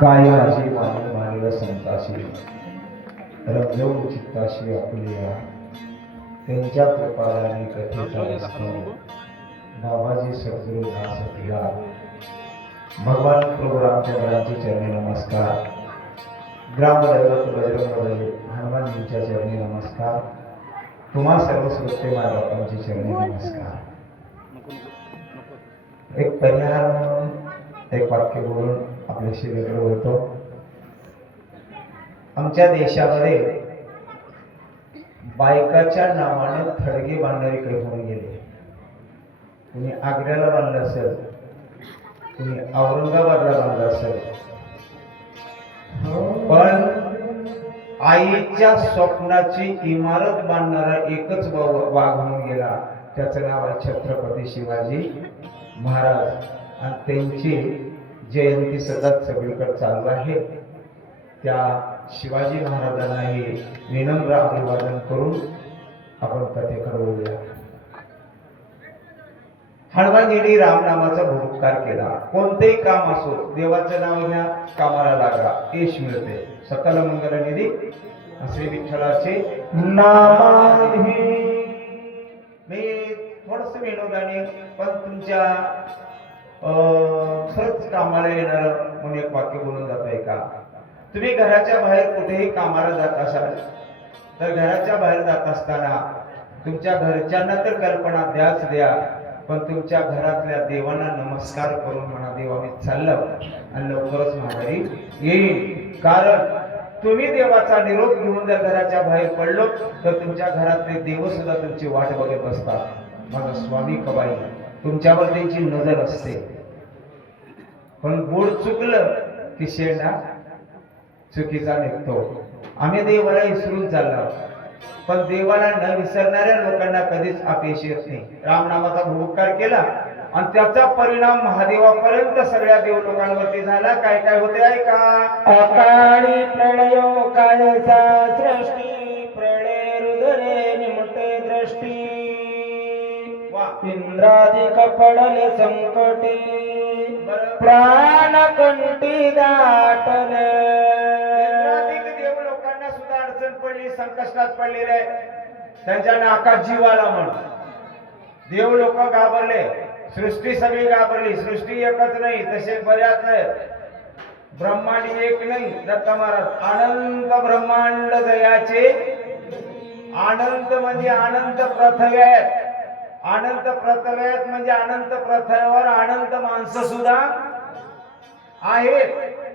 काय माझी मानव मानव संताशी रंगवू चित्ताशी आपुलिया त्यांच्या कृपाने कथेचा रस्ता बाबाजी सद्गुरु दास तिला भगवान प्रभू रामचंद्रांचे चरणी नमस्कार. ग्रामदैवत बजरंगबली हनुमानजींच्या चरणी नमस्कार. तुम्हा सर्व श्रोते माय बापांचे चरणी नमस्कार. एक परिहार म्हणून एक वाक्य बोलून आपल्याशी वेगळं बोलतो. आमच्या देशामध्ये बायकाच्या नावाने थडगे बांधणारे काही होऊन गेले. कुणी आग्र्याला बांधलं असेल, कुणी औरंगाबादला बांधलं असेल, पण आईच्या स्वप्नाची इमारत बांधणारा एकच वाघ होऊन गेला. त्याचं नाव आहे छत्रपती शिवाजी महाराज. आणि त्यांची जयंती सतत सगळीकडे चालू आहे. त्या शिवाजी महाराजांनाही विनम्र अभिवादन करून आपण कथेकडे बोलूया. हनुमानजींनी रामनामाचा बहुपकार केला. कोणतेही काम असो, देवाचं नाव घ्या, कामाला लागा, यश मिळते. सकल मंगल निधी असे विठ्ठलाचे नामाधी. मी थोडस विनोदाने पण तुमच्या खरंच कामाला येणार म्हणून एक वाक्य बोलून जात आहे का? तुम्ही घराच्या बाहेर कुठेही कामाला जात असाल तर घराच्या बाहेर जात असताना तुमच्या घरच्यांना तर कल्पना द्याच द्या, पण तुमच्या घरातल्या देवांना नमस्कार करून म्हणा, देवा मी चाललो आणि लवकरच माघारी येईल. कारण तुम्ही देवाचा निरोप घेऊन जर घराच्या बाहेर पडलो तर तुमच्या घरातले देव सुद्धा तुमची वाट बघत असतात. माझा स्वामी कबाई तुमच्यावर त्यांची नजर असते. पण गोड चुकलं की शेंडा चुकीचा निघतो. आम्ही देवाला विसरून चाललो, पण देवाला न विसरणाऱ्या लोकांना कधीच अपयश येत नाही. रामनामाचा बहुपकार केला आणि त्याचा परिणाम महादेवापर्यंत सगळ्या देव लोकांवरती झाला. काय काय होते ऐका. अकाळी प्रलयो कायसा सृष्टी प्रलय रुदरे निमटे दृष्टी इंद्रादिक पडले संकटे प्राण कंठी दाटले. इंद्रादिक देव लोकांना सुद्धा अडचण पडली, संकटात पडलेले. त्यांच्या नाकात जीव आला म्हणून देव लोक घाबरले. सृष्टी सगळी घाबरली. सृष्टी एकच नाही, तसे बऱ्याच आहेत. ब्रह्मांड एक नाही. दत्त महाराज अनंत ब्रह्मांड दयाचे. अनंत म्हणजे अनंत पृथ्वी आहेत. अनंत पृथ्वी आहेत म्हणजे अनंत पृथ्वीवर अनंत माणसं सुद्धा आहेत.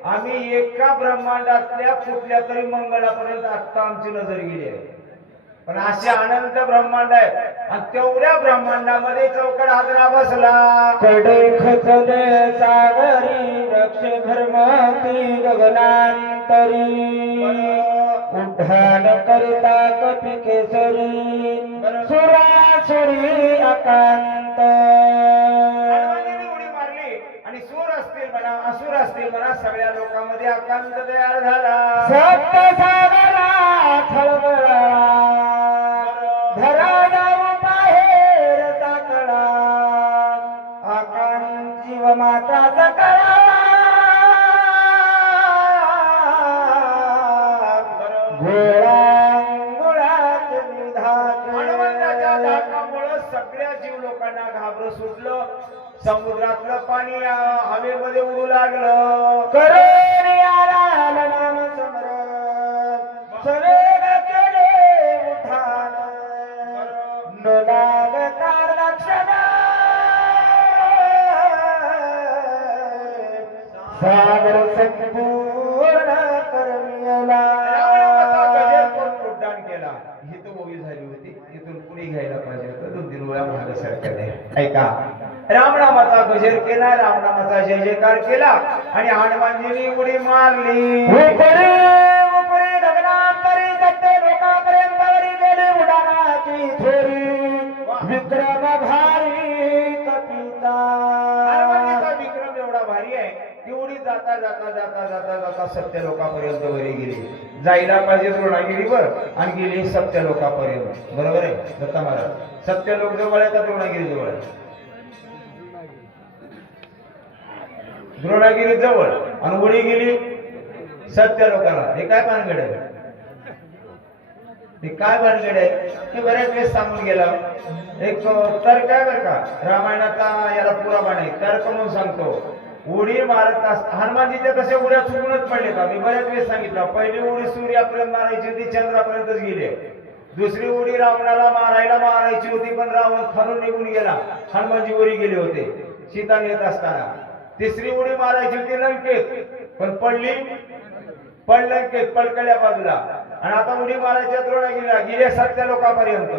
आम्ही एका ब्रह्मांडातल्या कुठल्या तरी मंगळापर्यंत आता आमची नजर गेली आहे. पण असे अनंत ब्रह्मांड आहेत आणि तेवढ्या ब्रह्मांडामध्ये चौकड हादरा बसला. कडे खचले सागरी वृक्ष धर्माती गगनांतरी उड्डाण करता कपी केसरी सुरासुरी अकांत. उडी मारली आणि सूर असतील म्हणा, असुर असतील म्हणा, सगळ्या लोकांमध्ये अकांत तयार झाला. सप्त सागरा खळबळा धरा जाऊ बाहेर टाकला आकांत जीव माताचा कळा. सगळ्या जीव लोकांना घाबर सुटलं. समुद्रातलं पाणी हवेमध्ये उडू लागलं. करून याला नाम समरण सवेग केले उठान न लागता लक्षण सागर संपूर्ण कर्मियला. उड्डाण केला. ही तर ओवी झाली होती. इथून पुढे घ्यायला पाहिजे होतं. 2-3 वेळा महाराष्ट्राकडे ऐका. रामनामाचा गजर केला, रामनामाचा जय जयकार केला आणि हनुमानजींनी उडी मारली. उपरे उपरे गगनांतरी सत्य लोकांपर्यंत वरी गेली उडाणाची थोरी विक्रम भारी कपिता. हनुमानजीचा विक्रम एवढा भारी आहे की उडी जाता जाता जाता जाता जाता सत्य लोकांपर्यंत वरी गेली. जायला पाहिजे द्रोणागिरीवर आणि गेली सत्य लोकांपर्यंत. बरोबर आहे दत्ता महाराज. सत्य लोक जवळ आहे का द्रोणागिरी जवळ आहे? द्रोणागिरी जवळ आणि उडी गेली सत्य लोकांना. हे काय भानगड आहे? हे काय भानगड आहे? हे बऱ्याच वेळेस सांगून गेला. एक तर्क आहे बरं का, रामायणाचा याला पुरावा नाही, तर्क म्हणून सांगतो. उडी मारत हनुमानजीच्या तशा उड्या चुकूनच पडले का? मी बऱ्याच वेळेस सांगितलं. पहिली उडी सूर्यापर्यंत मारायची होती, चंद्रापर्यंतच गेली. दुसरी उडी रावणाला मारायची होती, पण रावण खालून निघून गेला, हनुमानजी वरी गेले होते सीता नेत असताना. तिसरी उडी मारायची होती लंकेत, पण पण लंकेत पलकल्या बाजूला. आणि आता उडी मारायच्या द्रोणा गेल्या सत्य लोकांपर्यंत.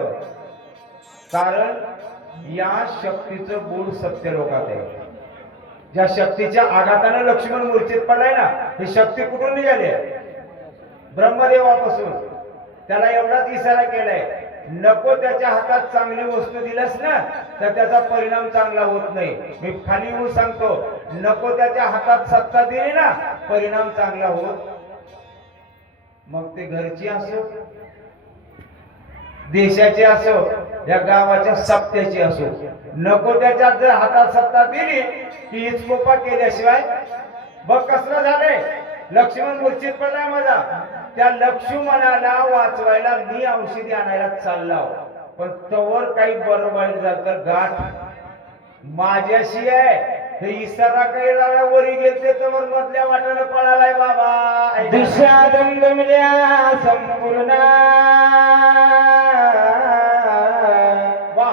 कारण या शक्तीचं गुण सत्य लोकात आहे. ज्या शक्तीच्या आघाताने लक्ष्मण मूर्छित पडलाय ना, ही शक्ती कुठून निघाली? ब्रह्मदेवापासून. त्याला एवढाच इशारा केलाय, नको त्याच्या हातात चांगली वस्तू दिलंस ना तर त्याचा परिणाम चांगला होत नाही. मी खाली येऊन सांगतो, नको त्याच्या हातात सत्ता दिली ना परिणाम चांगला होत. मग ते घरची असो, देशाची असो, या गावाच्या सत्याची असो, नको त्याच्या जर हातात सत्ता दिली की इचकोपा केल्याशिवाय. बघ कसलं झालंय, लक्ष्मण मूर्छित पडलाय माझा. त्या लक्ष्मणाला वाचवायला मी औषधी आणायला चाललो, पण तवर काही बरं वाईट झालं तर गाठ माझ्याशी आहे. हे इशारा काही झाला, वरी गेलते तवर मधल्या वाटाला पळालाय बाबा. दिशा दंगल्या संपूर्ण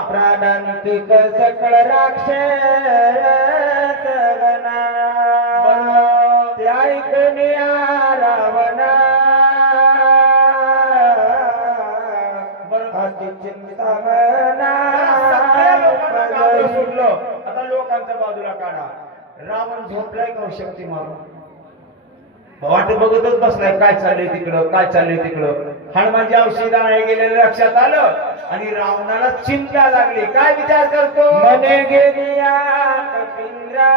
प्राणांतिक सकळ राक्षस गणा. ते ऐकण्या रावणा अतिचिंता मना. आता लोकांच्या बाजूला काढा. रावण झोपलाय का शक्ती मारून? वाट बघतच बसलाय, काय चाललंय तिकडं, काय चाललंय तिकडं. हनुमानजी औषध आणायला गेलेलं लक्षात आलं आणि रावणाला चिंता लागली. काय विचार करतो? मने गेलिया कपिंद्रा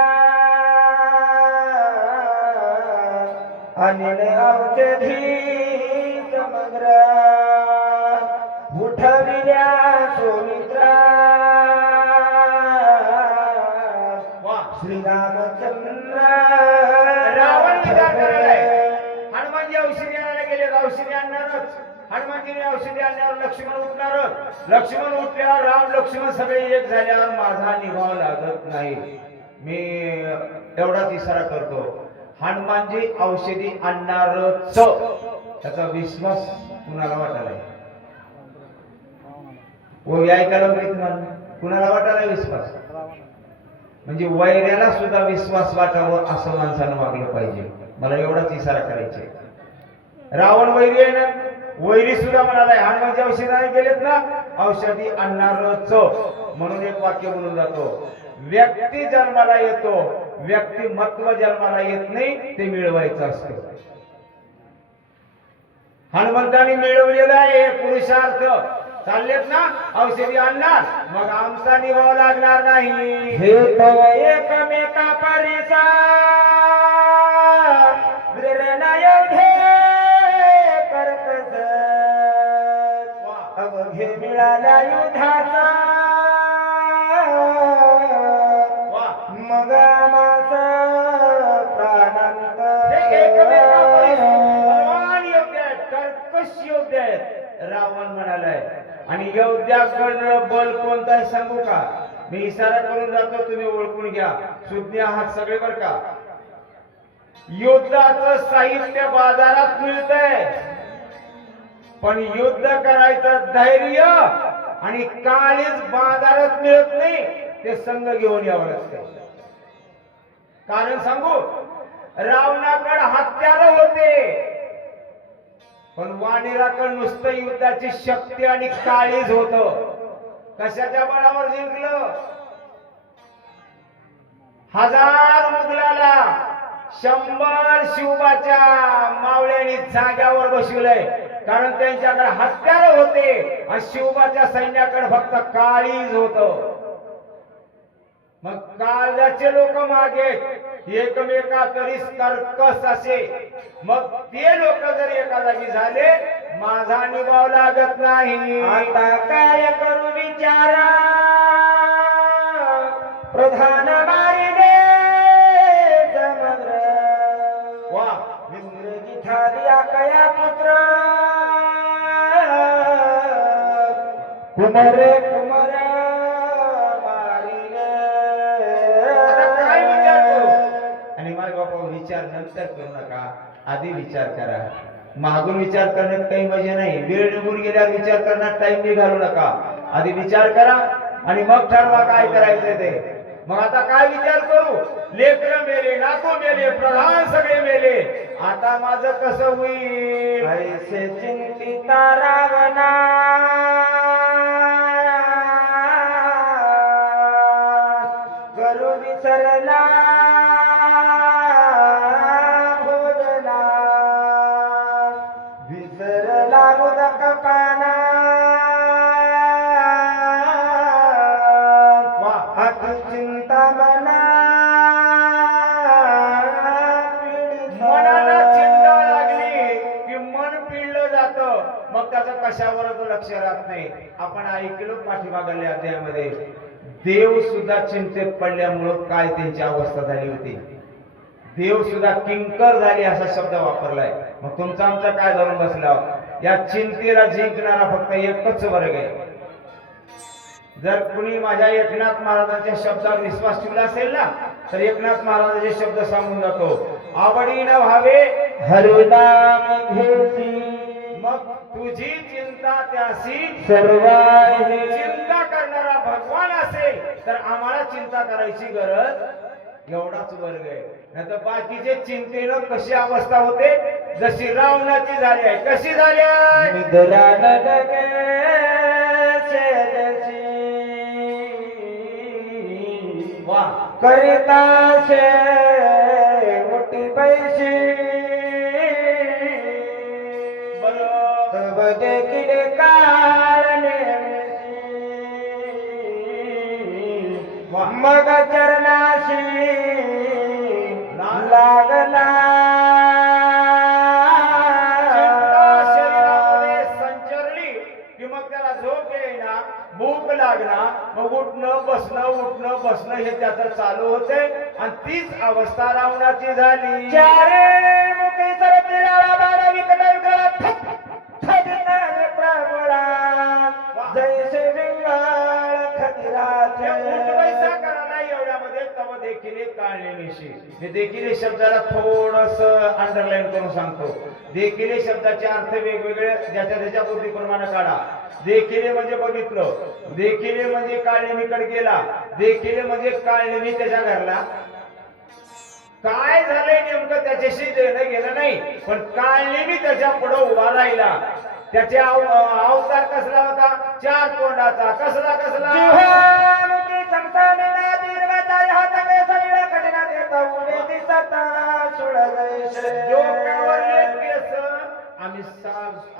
अनिल औषधी समग्र. उठविल्या सोमित्रा श्रीरामचंद्र. रावण विचार करायलाय, हनुमानजी औषधी आणायला गेले, औषधी आणणारच. हनुमानजीने औषधी आणल्यावर लक्ष्मण उठणारच. लक्ष्मण उठल्यावर राम लक्ष्मण सगळे एक झाल्यावर माझा निभाव लागत नाही. मी एवढाच इशारा करतो, हनुमानजी औषधी आणणारच. त्याचा विश्वास कुणाला वाटायला? ऐकायला कुणाला वाटायला विश्वास? म्हणजे वैऱ्याला सुद्धा विश्वास वाटावं असं माणसानं वागलं पाहिजे. मला एवढाच इशारा करायचे. रावण वैरी आहे ना, वैरी सुद्धा म्हणालाय हनुमानजी औषधाने गेलेत ना, औषधी आणणारच. म्हणून एक वाक्य बोलून जातो, व्यक्ती जन्माला येतो, व्यक्तिमत्व जन्माला येत नाही, ते मिळवायचं असतं. हनुमंतांनी मिळवलेला आहे पुरुषार्थ. चाललेत ना औषधी आणणार, मग आमचा निभाव लागणार नाही. हे तव एकमेका परिसा विरणायोधे करकस. अवघे मिळाला युद्धाचा मग आमास प्राणांत. एकमेका परिसा योग्य आहेत, कर्कश योग्य आहेत रावण म्हणालाय. आणि योद्ध्याकडं बल कोणतं आहे सांगू का? मी इशारा करून जातो, तुम्ही ओळखून घ्या. सुज्ञ आहात सगळे बर का. युद्धाचं साहित्य बाजारात मिळतंय, पण युद्ध करायचं धैर्य आणि काळीच बाजारात मिळत नाही. ते संघ घेऊन यावं लागतं. कारण सांगू, रावणाकडे हत्यार होते, पण वाणिराकडे नुसतं युद्धाची शक्ती आणि काळीज होत. कशाच्या बळावर जिंकलं? 1000 मुघलाला 100 शिवबाच्या मावळ्यांनी जाग्यावर बसवलंय. कारण त्यांच्याकडे हत्यार होते आणि शिवबाच्या सैन्याकडे फक्त काळीज होत. मग काळजाचे लोक मागे एकमेका तरी कर्कश असे. मग ते लोक जर एका जागी झाले, माझा निभाव लागत नाही. आता काय करू विचारा प्रधान मारिले समग्र. वा इंद्रजी ठालिया कया पुत्र कुमरे कुमर मारिले. आता काय विचार करू? आणि माय बापा विचार नंतर करू नका, आधी विचार करा. मागून विचार करण्यात काही मजा नाही. वेळ निघून गेल्यावर विचार करण्यात टाइम बी घालू नका. आधी विचार करा आणि मग ठरवा काय करायचंय ते. मग आता काय विचार करू? लेकर मेले, नातू मेले, प्रधान सगळे मेले, आता माझं कसं होईल? ऐसे चिंतिता रावणा करू विसरला भोजना विसरला मुदक पाना अति चिंता मना मनाला चिंता लागली की मन पिळलं जातं, मग त्याचं कशावरच लक्ष राहत नाही. आपण ऐकलो पाठीमागल्या अध्यायामध्ये देव सुद्धा चिंतेत पडल्यामुळं काय त्यांची अवस्था झाली होती. देव सुद्धा किंकर झाली असा शब्द वापरलाय. मग तुमचा आमचा काय धरून बसला? या चिंतेला जिंकणारा फक्त एकच वर्ग आहे. जर कुणी माझ्या एकनाथ महाराजांच्या शब्दावर विश्वास ठेवला असेल ना, तर एकनाथ महाराजांचे शब्द सांगून जातो, आवडीनं व्हावे हरिनाम घेसी मग तुझी चिंता त्याशी सर्वाही. चिंता करणारा भगवान असेल तर आम्हाला चिंता करायची गरज एवढाच वर्ग आहे. नाहीतर बाकीचे चिंतेनं कशी अवस्था होते, जशी रावणाची झाली आहे. कशी झाली आहे? निद्रा न लगे सेदसी वा करिता से उठी बैसी बरं. तब देखिले काळ नेमिसी मग चरणाशी लागला चिंता शरीरामध्ये संचरली की मग त्याला झोप येईना, भूक लागणार, मग उठणं बसणं हे त्याचं चालू होते. आणि तीच अवस्था रावणाची झाली. चारे मुखे सरपिळाला बाळ विकट विकळा खदिता नेत्रामुळा जैसे विंगाळ खदिराचे. पैसा करा नाही एवढ्यामध्ये तव देखील काळनेमिशी. मी देखील शब्दाला थोडस अंडरलाईन करून सांगतो. देखील शब्दाचे अर्थ वेगवेगळे ज्याच्या त्याच्या बुद्धीप्रमाणे काढा. देखील म्हणजे बघितलं, देखील म्हणजे काळनेमीकडे गेला, देखील म्हणजे काळनेमी त्याच्या घरला. काय झालंय नेमकं त्याच्याशी देणं घेणं नाही, पण काळनेमी त्याच्या पुढे उभा राहिला. त्याचे अवतार कसला होता? 4 तोंडाचा. कसला कसला? जिव्हामुखी संसामिता दीर्घचारी हातके सरीळ कठीण देता उभे दिसता सुळगैसे. डोक्यावरले केस आम्ही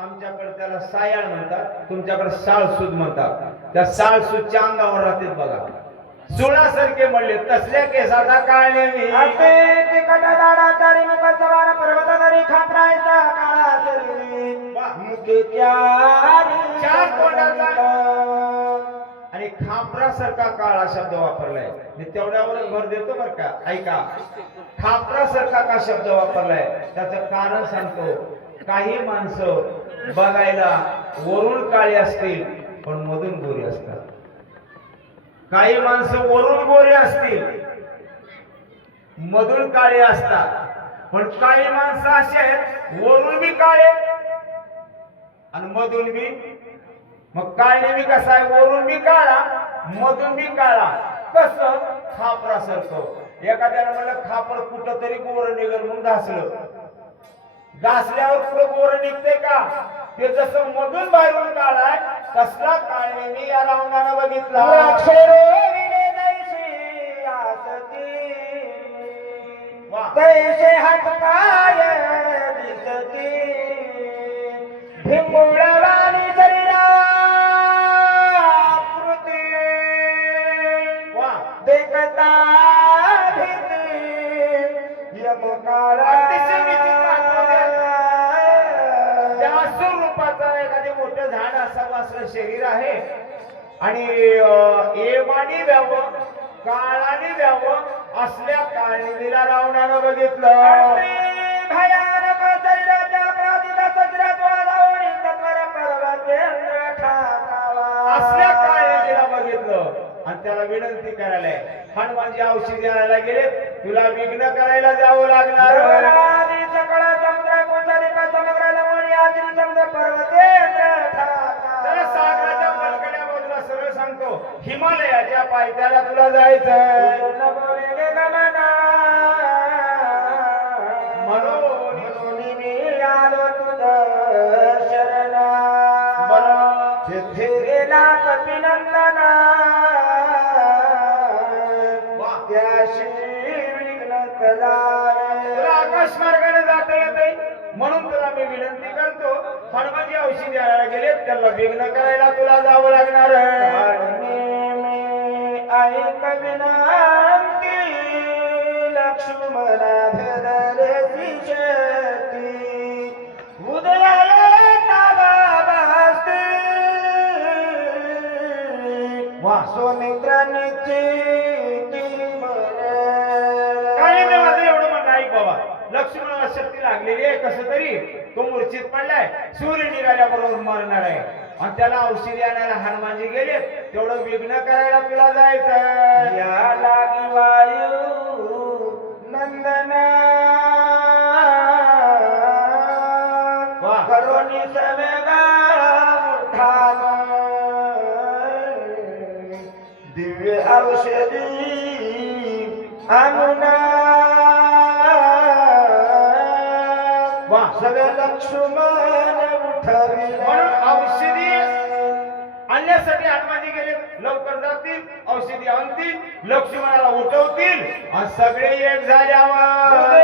आमच्याकडे त्याला सायाळ म्हणतात, तुमच्याकडे साळसूद म्हणतात. त्या साळसूदच्या अंगावर राहतात बघा, सुळासारखे म्हणले तसल्या केसाचा काळनेमी. असे तिकट दाडाचारी मुख सवार पर्वताधारी खापरायचा काळा शरीरी मुखे चारी 4 तोंडाचा आणि खापरासारखा काळा शब्द वापरलाय. मी तेवढ्यावर भर देतो बरं का. ऐका, खापरासारखा का शब्द वापरलाय त्याचं कारण सांगतो. काही माणसं बघायला वरून काळी असतील पण मधून गोरी असतात. काही माणसं वरून गोरी असतील मधून काळे असतात. पण काही माणसं असे आहेत वरून बी काळे आणि मधून बी. मग काळने बी कसा आहे? वरून बी काळा मधून बी काळा. कसं? खापरासारखं. एखाद्यानं म्हणलं खापर कुठं तरी गोर निघल म्हणून घासलं, घासल्यावर पुढे गोर निघते का? ते जसं मधून बाहेरून काळ आहे तसला काळने मी या रावणानं बघितला. तैसे हात पाय दिसती भिंगुळवाणी शरीरा कृती देखता भीती यमकाळा. जासूर रूपाचं एखादे मोठं झाड असावं असं शरीर आहे आणि एमानी व्यावं काळाने व्यावं असल्या काळनीला रावणानं बघितलं. भयान त्याला विनंती करायला आहे. हनुमानजी औषधी आणायला गेले, तुला विघ्न करायला जावं लागणार. आदी सकळ समुद्र कोसळी का समुद्र लंबोनी आदी समुद्र पर्वते त्याला सागराच्या पलकड्या बाजूला सरळ सांगतो, हिमालयाच्या पायथ्याला तुला जायचं. म्हणून मी आलो तुझं शरण तिथे गेला कपिनंदना त्याशी विघ्न करावे. तुला आकाश मार्गाने जाता येते, म्हणून तुला मी विनंती करतो, हनुमानजी औषधी आणायला गेले, त्याला विघ्न करायला तुला जावं लागणार. ऐक विनंती लक्ष्मणा भेदले शक्ती उदयाला नागाबास्ती वासोमित्रांची काय नाही माझं एवढं म्हणणं ऐक बाबा, लक्ष्मणाला शक्ती लागलेली आहे, कसं तरी तो मूर्छित पडलाय, सूर्य निघाल्याबरोबर मरणार आहे, आणि त्याला औषधी आणायला हनुमानजी गेले, तेवढं विघ्न करायला तुला जायचं. या लागी वायू नंदना करोनी सवेगा उठान दिव्य औषधी आणुना सगळे लक्ष्मण उठवी. म्हणून औषधी आणण्यासाठी हनुमानजी गेले, लवकर जातील, औषधी आणतील, लक्ष्मणाला उठवतील, आणि सगळे एक झाल्यावर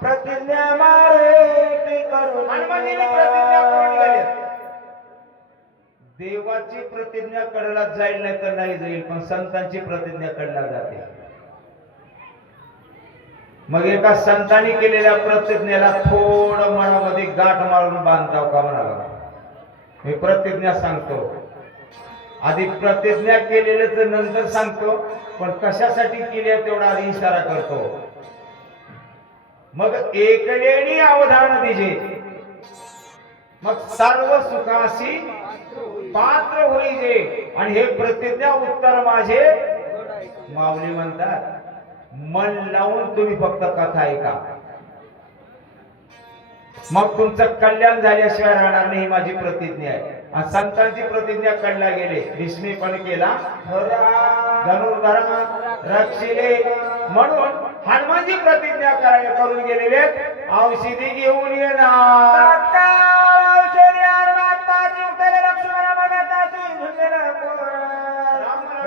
प्रतिज्ञा मारे करून हनुमानजीने प्रतिज्ञा करून निघाली. देवाची प्रतिज्ञा कडला जाईल नाही तर नाही जाईल, पण संतांची प्रतिज्ञा कडला जाते. मग एका संतांनी केलेल्या प्रतिज्ञेला थोडं मनामध्ये गाठ मारून बांधताव का म्हणाला. मी प्रतिज्ञा सांगतो, आधी प्रतिज्ञा केलेलं तर नंतर सांगतो, पण कशासाठी केली आहे तेवढा आधी इशारा करतो. मग एकलेणी अवधान दिजे, मग सर्व सुखाशी पात्र होईजे. आणि हे प्रतिज्ञा उत्तर माझे माऊली म्हणतात, मन लावून तुम्ही फक्त कथा ऐका, मग तुमचं कल्याण झाल्याशिवाय राहणार नाही, ही माझी प्रतिज्ञा आहे. आणि संतांची प्रतिज्ञा कडला गेले, भीष्मी पण केला, धनुर्धरा रक्षिले, म्हणून हनुमानजी प्रतिज्ञा करून गेलेले, औषधी घेऊन येणार.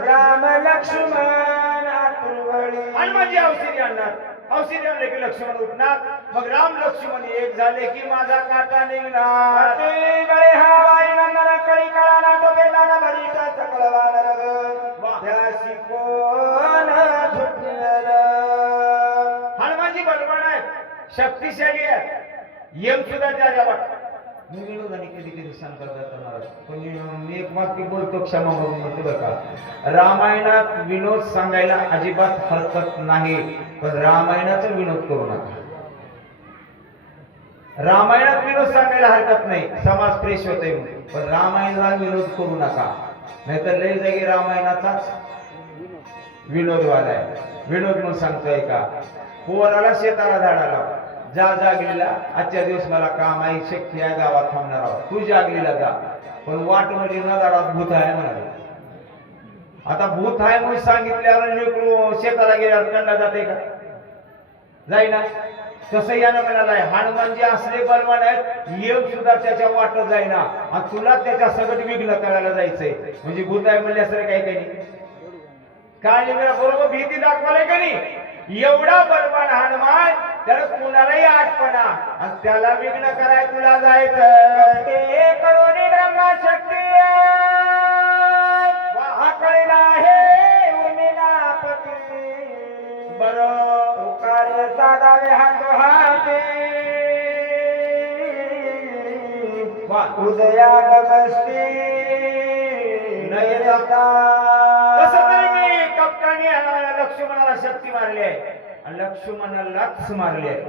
राम लक्ष्मण हनुमानजी औषधी आणणार, औषधी आणले की लक्ष्मण उठणार, मग राम लक्ष्मण एक झाले की माझा काटा निघणार. गळे हा वाई नंदन कळी कळाला टोपेला बरीचा सकळवान रग त्याशी कोण झुटलेलं. हनुमानजी बलवान आहेत, शक्तिशाली आहेत, यम सुद्धा त्या वाट. मी विनोदाने कधी कधी शंकर दत्त महाराज, पण मी एक वाक्य बोलतो, क्षमा म्हणून म्हणतो बरं का. रामायणात विनोद सांगायला अजिबात हरकत नाही, पण रामायणाचा विनोद करू नका. रामायणात विनोद सांगायला हरकत नाही, समाज फ्रेश होते, पण रामायणाला विनोद करू नका, नाहीतर लय जागी रामायणाचाच विनोद वालाय. विनोद म्हणून सांगतोय का, पोराला शेताला झाडाला जा, जागलीला आजच्या दिवस मला काम आहे, शक्ती आहे, गावात थांबणार आहोत, तू जागलीला जा, पण वाट मध्ये न दाडात भूत आहे म्हणाले. आता भूत आहे म्हणून सांगितल्यावर लेकरू शेताला गेल्यावर कंडा जाते का? जाईना. तसं यानं म्हणालाय, हनुमानजी असले बलवान आहेत, येव सुद्धा त्याच्या वाट जाईना, आणि तुला त्याच्या सगळं विघ्न करायला जायचंय, म्हणजे भूत आहे म्हणल्यासारखं काही काही काय बरोबर भीती दाखवायला का नाही. एवढा बलवान हनुमान, त्याला कुणालाही आठपणा, आणि त्याला विघ्न कराय तुला जायचं. ते करोनी ब्रह्मशक्ती आकळीला हे उर्मिलापती बरं कार्य साधावे हातो हाते उदया बसती न येता. कसं तरी मी कप्तानी लक्ष्मणाला शक्ती मारली आहे, आणि लक्ष्मणालाच मारली आहे,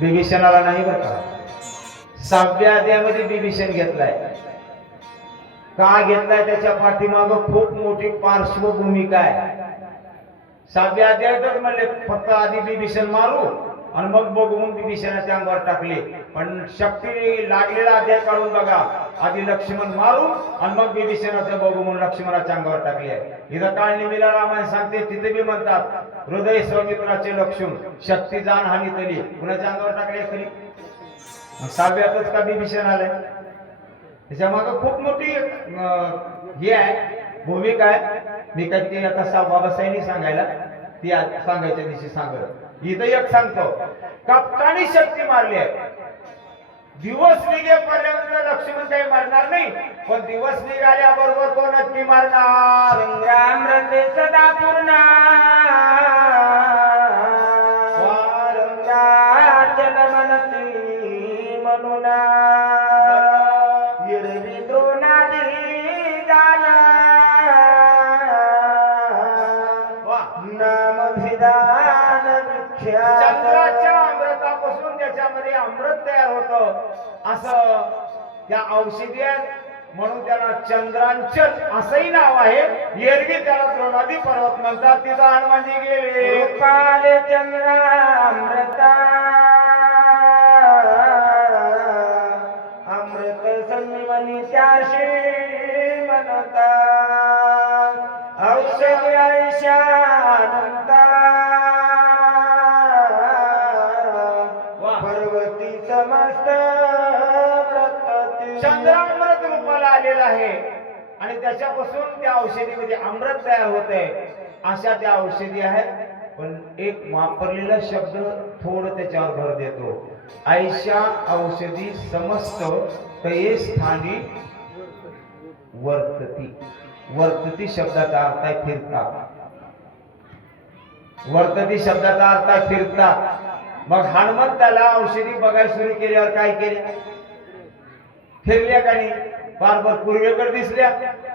विभीषणाला नाही बरं का. सहाव्या अध्यायामध्ये बिभीषण घेतलाय. का घेतलाय त्याच्या पाठीमाग खूप मोठी पार्श्वभूमिका आहे. सहाव्या अध्यायातच म्हणले फक्त आधी बिभीषण मारू आणि मग बघू म्हणून बिभीषणाच्या अंगावर टाकले. पण शक्तीने लागलेला अध्याय काढून बघा. आधी लक्ष्मण मारू आणि मग बिभीषणाचं बघू म्हणून लक्ष्मणाच्या अंगावर टाकले. इथं काळनिमिला रामायण सांगते, तिथे बी म्हणतात हृदय सौमित्राचे लक्ष्मण शक्ती जाण हानी तली, कुणाच्या अंगावर टाकले खरी. सहाव्यातच का बिभीषण आलंय. त्याच्या माग खूप मोठी हे आहे, भूमिका आहे. मी काय ते आता सहावा बसायनी सांगायला, ती आज सांगायच्या दिवशी सांगत. इथं एक सांगतो, कप्तानी शक्ती मारली आहे. दिवस निघेपर्यंत लक्ष्मण काही मारणार नाही, पण दिवस निघाल्याबरोबर तो नक्की मारणार. संग्राम रते सदा पूर्णा वारंगाचल मनती मनुना हिरवी द्रोणादी जाना नाम विधान विख्यात. चंद्राच्या अमृतापासून त्याच्यामध्ये अमृत तयार होतं असं त्या औषधी आहेत, म्हणून त्याला चंद्रांचल असंही नाव आहे. एरवी त्याला द्रोणादी पर्वत म्हणतात. तिथं हनुमानजी गेले. रूपाले चंद्रामृता अमृत संजीवनी त्याशी म्हणता औषध आयुष्यानंता पर्वती समस्त व्रतती. चंद्रामृत रूपाला आलेला आहे आणि त्याच्यापासून त्या औषधीमध्ये अमृत तयार होते. अशा त्या औषधी आहेत. पण एक वापरलेला शब्द थोडं त्याच्यावर भर देतो. ऐशा औषधी समस्त तये स्थानी वर्तती. वर्तती शब्दाचा अर्थ आहे फिरतात. वर्तती शब्दाचा अर्थ आहे फिरतात. मग हनुमंताला औषधी बघायला सुरू केल्यावर काय केले? फिरल्या का नाही? फारभर पूर्वेकडे दिसल्या,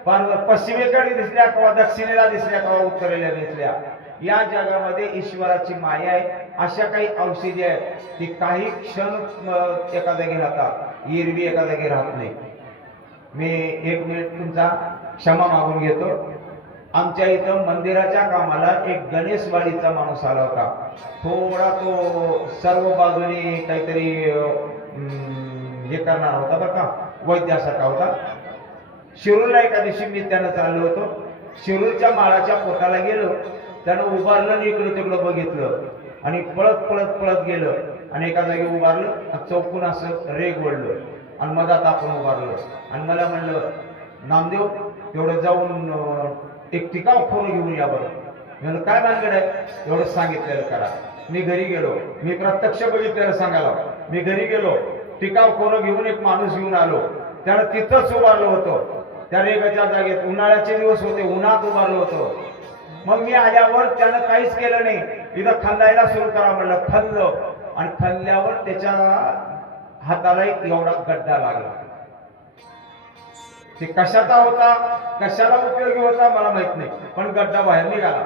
फारभर पश्चिमेकडे दिसल्या, किंवा दक्षिणेला दिसल्या, किंवा उत्तरेला दिसल्या. या जगामध्ये ईश्वराची माया आहे. अशा काही औषधी आहेत ती काही क्षण एका जागी राहतात, एरवी एका जागी राहत नाही. मी एक मिनिट तुमचा क्षमा मागून घेतो. आमच्या इथं मंदिराच्या कामाला एक गणेशवाडीचा माणूस आला होता. थोडा तो सर्व बाजूने काहीतरी हे करणार होता बरं का, वैद्यासारखा होता. शिरूरला एका दिवशी मी त्यानं चाललो होतो. शिरूरच्या माळाच्या पोटाला गेलो. त्यानं उभारलं आणि इकडं तिकडं बघितलं आणि पळत पळत पळत गेलं आणि एका जागी उभारलं, चौकून असं रेग वळलं आणि मधात आपण उभारलं. आणि मला म्हणलं, नामदेव तेवढं जाऊन एक टिकाव खोरं घेऊन या बरं. म्हणलं काय भानगड आहे? एवढं सांगितलेलं करा. मी घरी गेलो. मी प्रत्यक्ष बघितलेलं सांगायला. मी घरी गेलो, टिकाव खोरं घेऊन एक माणूस घेऊन आलो. त्यानं तिथंच उभारलं होतं त्या रेगाच्या जागेत. उन्हाळ्याचे दिवस होते, उन्हात उभारलं होतं. मग मी आल्यावर त्यानं काहीच केलं नाही. इथं खंदायला सुरू करा म्हणलं. खणलं आणि खणल्यावर त्याच्या हाताला एक एवढा गड्डा लागला. ते कशाचा होता, कशाला उपयोगी होता मला माहित नाही, पण गड्डा बाहेर निघाला.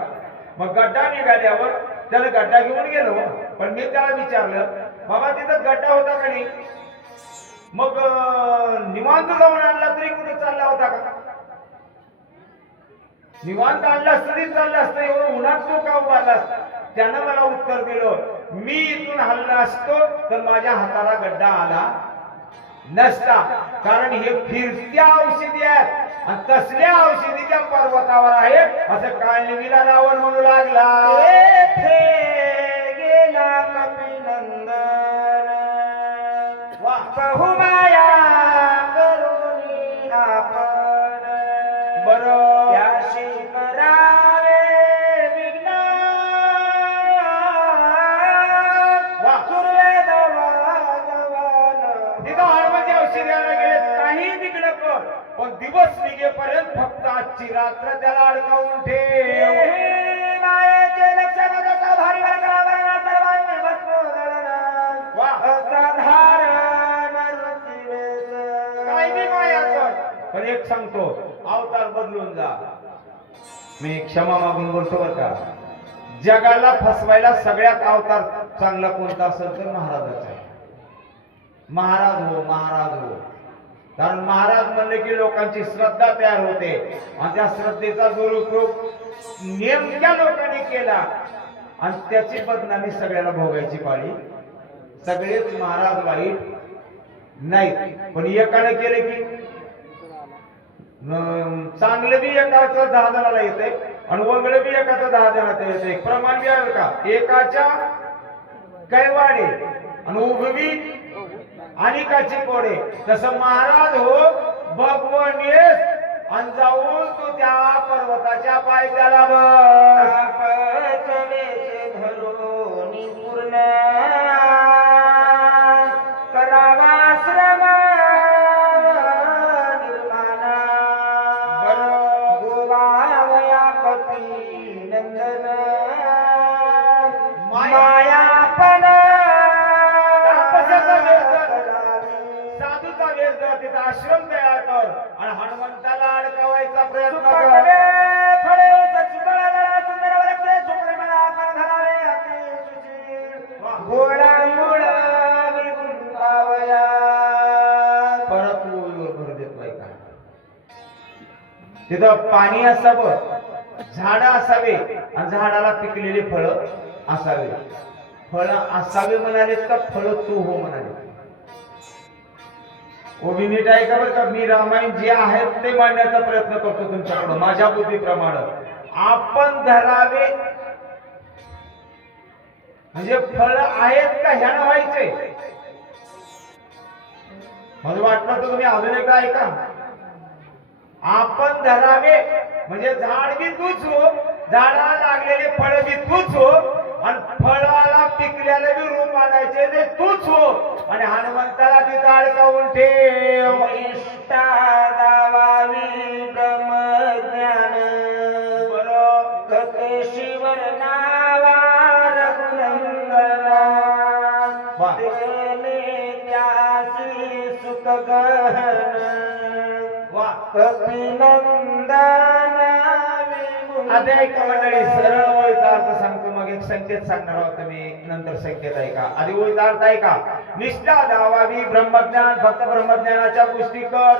मग गड्डा निघाल्यावर त्यानं गड्डा घेऊन गेलो. पण मी त्याला विचारलं, बाबा तिथं गड्डा होता का नाही? मग निवांत जाऊन आणला तरी कुठे चालला होता का? निवांत आणला तरी चालला असतं, एवढं उन्हात तो का उभारला? त्यानं मला उत्तर दिलं, मी इथून हल्ला असतो तर माझ्या हाताला गड्डा आला नसता. कारण हे फिरत्या औषधी आहेत आणि तसल्या औषधी त्या पर्वतावर आहेत असं काळनिमीला रावण म्हणू लागला. गेला कपिनंदन बहुमाया करुणी आपण बरं त्याशी करावे विघ्न सुरवेद वागवान. तिथं हनुमानजी औषधाला गेले, काही विघ्न कर, पण दिवस निघेपर्यंत फक्त आजची रात्र त्याला अडकावून ठेव. मायेचे लक्षात भारी वरकरावरणा सर्वांनी भस्मोदळन असाधारण रुचिवेश. काय बी माया कर, पण एक सांगतो, अवतार बदलून जा. मी क्षमा मागून बोलतो बरं का. जगाला फसवायला सगळ्यात अवतार चांगला कोणता असेल तर महाराजाचा आहे. महाराज हो महाराज हो. कारण महाराज म्हणले की लोकांची श्रद्धा तयार होते आणि त्या श्रद्धेचा दुरुपयोग नेमक्या लोकांनी केला आणि त्याची बदनामी सगळ्याला भोगायची पाळी. सगळेच महाराज वाईट नाहीत, पण एकाने केले की चांगलं बी एकाचं 10 जणाला येते आणि वंगळ बी एकाचं 10 जणाला येते. प्रमाण बी आहे का, एकाच्या कैवाडे आणि उभवी अनेकाची कोडे. तसं महाराज हो भगवान येस आणि जाऊन तू त्या पर्वताच्या पायथ्याला धरोनी पूर्ण करावाश्रम निर्माणा गोवावया कपी नंदन मायापन साधूचा वेश धर, तिथं आश्रम तयार कर आणि हनुमंताला अडकावायचा प्रयत्न कर. फळे सचितळा सुंदर वृक्ष सुप्रेमळा आपण धरावे अति सुशील गोळा मूळ विगुंतावया. परत ओळीवर भर देतोय का. तिथं पाणी असावं, झाड असावे आणि झाडाला पिकलेली फळं असावे. फळं असावे म्हणाले तर फळं तू हो म्हणाले. ओबी नीट आहे का बरं का. मी रामायण जे आहेत ते मांडण्याचा प्रयत्न करतो तुमच्याकडून माझ्या बुद्धीप्रमाणे. आपण धरावे म्हणजे फळ आहेत का ह्यानं व्हायचे. मला वाटलं तर तुम्ही अजून एकदा ऐका. आपण धरावे म्हणजे झाड बी तूच हो, झाडाला लागलेले फळ बी तूच हो आणि फळाला पिकल्याला बी रूप आणायचे ते तूच हो आणि हनुमंताला तिथं अडकावून ठेव. निष्ठा दावावी ब्रह्मज्ञान कथेशिवर नावा रघुनंदना तेने त्यासी सुख गहन कपिनंदना. आता ऐका मंडळी, सरळ ओळीचा अर्थ सांगतो, मग एक संकेत सांगणार आहोत तुम्ही, नंतर संकेत ऐका. आधी ओळीचा अर्थ ऐका. निष्ठा दावावी ब्रह्मज्ञान, फक्त ब्रह्मज्ञानाच्या गोष्टी कर.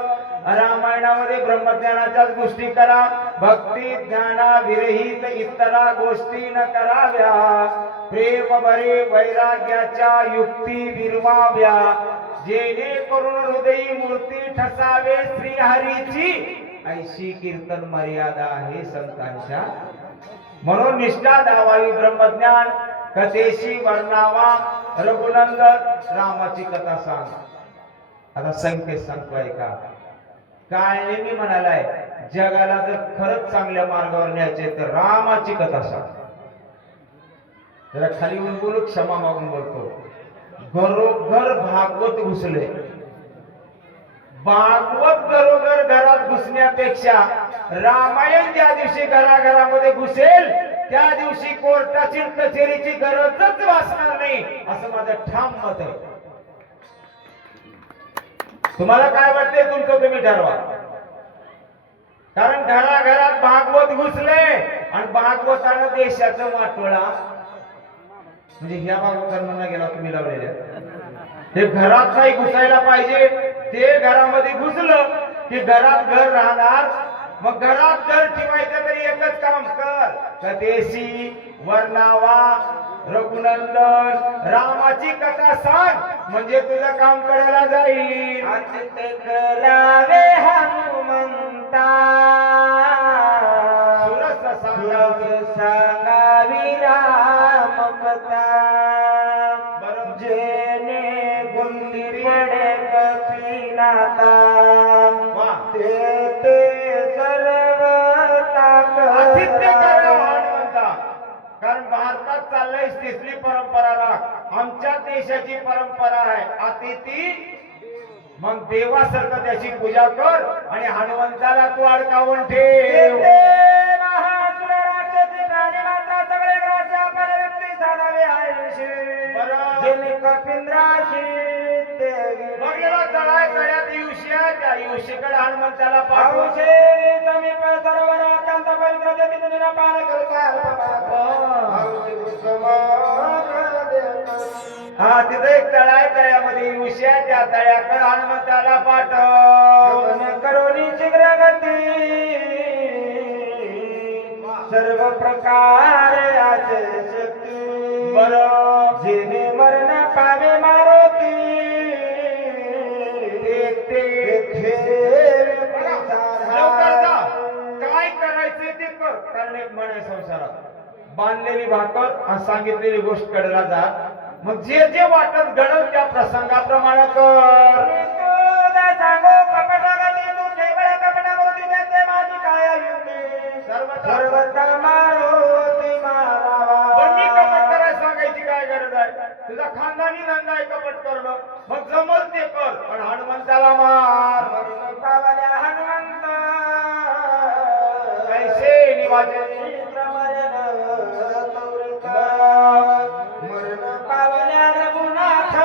रामायणामध्ये ब्रह्मज्ञानाच्याच गोष्टी करा. भक्ती ज्ञाना विरहित इतरा गोष्टी न कराव्या. प्रेम बरे वैराग्याच्या युक्ती विरवाव्या. जेणेकरून हृदयी मूर्ती ठसावे श्रीहरीची ऐशी कीर्तन मर्यादा आहे संतांच्या. म्हणून निष्ठा दावावी ब्रह्मज्ञान कथेशी वर्णावा रघुनंदन. रामाची कथा सांग. आता संकेत सांगतो ऐका. काय मी म्हणालाय, जगाला जर खरंच चांगल्या मार्गावर न्यायचे तर रामाची कथा सांग. जरा खाली येऊन बोलू, क्षमा मागून बोलतो. घरोघर भागवत घुसले. भागवत घरोघर घरात घुसण्यापेक्षा रामायण ज्या दिवशी घराघरामध्ये घुसेल त्या दिवशी कोर्टाची कचेरीची गरजच वाचणार नाही, असं माझं ठाम मत आहे. तुम्हाला काय वाटते तुमचं तुम्ही ठरवा. कारण घराघरात भागवत घुसले आणि भागवतानं देशाचं वाटोळा म्हणजे ह्या भागवतांना गेला तुम्ही लावलेल्या ते घरात नाही घुसायला पाहिजे. ते घरामध्ये घुसलं की घरात घर राहणार. मग घरात घर ठेवायचं तरी एकच काम कर, कथेशी वर्णावा रघुनंदन रामाची कथा सांग, म्हणजे तुझं काम करायला जाईल. करावे हनुमंता सांगावी राम कथा. जेने गुंदी पडे कपिनाथा ते सर्व आतिथ्य करावं हनुमंता. कारण भारतात चाललंय तिसरी परंपरा राख. आमच्या देशाची परंपरा आहे अतिथी. मग देवासारखं त्याची पूजा कर आणि हनुमंताला तू अडकावून ठेव. हनुमंताला पाऊशे समीप सरोवर अत्यंत पवित्र देवी पान करता हा तिथं एक तळा आहे, तळ्यामध्ये उश्या, त्या तळ्याकडे हनुमंताला पाठव. गमन करोनी शीघ्र गती सर्व प्रकार आचे शक्ती बरं. जेणे मरण पावे मारुती लवकर जा. काय करायचंय ते कर, कारण एक म्हण आहे संसारात, बांधलेली भाकर आणि सांगितलेली गोष्ट कडेला जात. मग जे जे वाटत घडल त्या प्रसंगाप्रमाणे कर. सांगो कपटागती तू केवळ कपटाकृती त्याचे माझी काय युक्ती सर्वता मारुती मारावा. पण मी कपट करायला सांगायची काय गरज आहे? तुझा खानदानी धंदा आहे कपट करणं, मग जमल ते कर, पण हनुमंताला मार. मरण पावल्या हनुमंत कैसे निवाजे मरण पावल्या रघुनाथ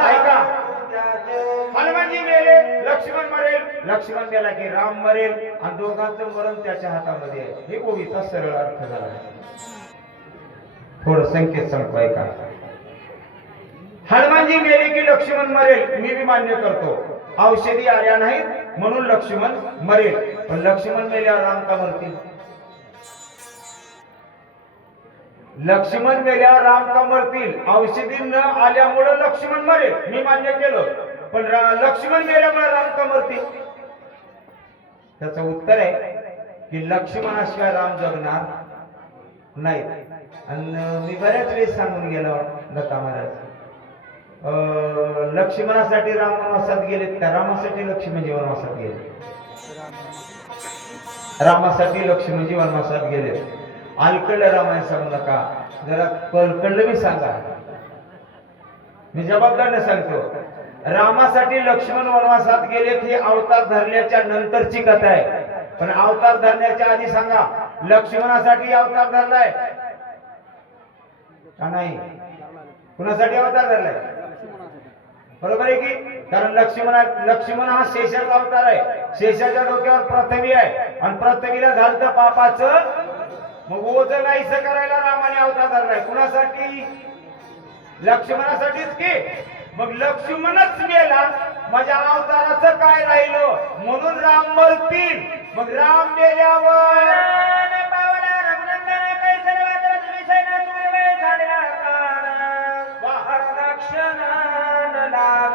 ऐका, हनुमानजी मेले, लक्ष्मण मरेल, लक्ष्मण मेला की राम मरेल, आणि दोघांचं मरण त्याच्या हातामध्ये आहे. हे गोवीचा सरळ अर्थ झाला. थोडं संकेत सांगतो ऐका. हनुमानजी मेले की लक्ष्मण मरेल, मी बी मान्य करतो. औषधी आल्या नाहीत म्हणून लक्ष्मण मरेल, पण लक्ष्मण मेल्यावर राम का मरतील? लक्ष्मण मेल्यावर राम का मरतील? औषधी न आल्यामुळे लक्ष्मण मरेल, मी मान्य केलं, पण लक्ष्मण मेल्यामुळे राम का मरतील? त्याचं उत्तर आहे की लक्ष्मणाशिवाय राम जगणार नाही. आणि मी बऱ्याच वेळेस सांगून गेलो दत्ता महाराज, लक्ष्मणासाठी राम वनवासात गेलेत का? रामासाठी लक्ष्मणजी वनवासात गेले. रामासाठी लक्ष्मणजी वनवासात गेले. अलकड रामायण सांगू नका, जरा कळकळलं मी सांगा, मी जबाबदारीने सांगतो. रामासाठी लक्ष्मण वनवासात गेलेत हे अवतार धरल्याच्या नंतरची कथा आहे, पण अवतार धरण्याच्या आधी सांगा, लक्ष्मणासाठी अवतार धरलाय का नाही? कुणासाठी अवतार धरलाय? बरोबर आहे की? कारण लक्ष्मण हा शेषाचा अवतार आहे. शेषाच्या डोक्यावर पृथ्वी आहे, आणि पृथ्वीला झालं पापाचं, मग ओझं नाहीसं करायला रामाने अवतार धरलाय. कुणासाठी? लक्ष्मणासाठीच की. मग लक्ष्मणच गेला, माझ्या अवताराचं काय राहिलं? म्हणून राम मरतील. मग राम गेल्यावर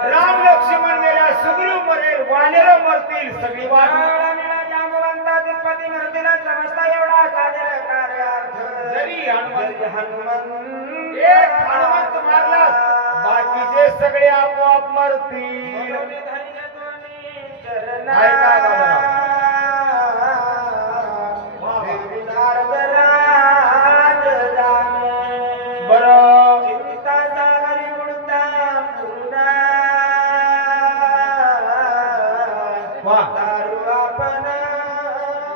राम लक्ष्मण गेल्या, सुग्रीव मरेल, वानेर मरतील, सगळी जरी हनुमंत मारलास, बाकीचे सगळे आपोआप मरतील.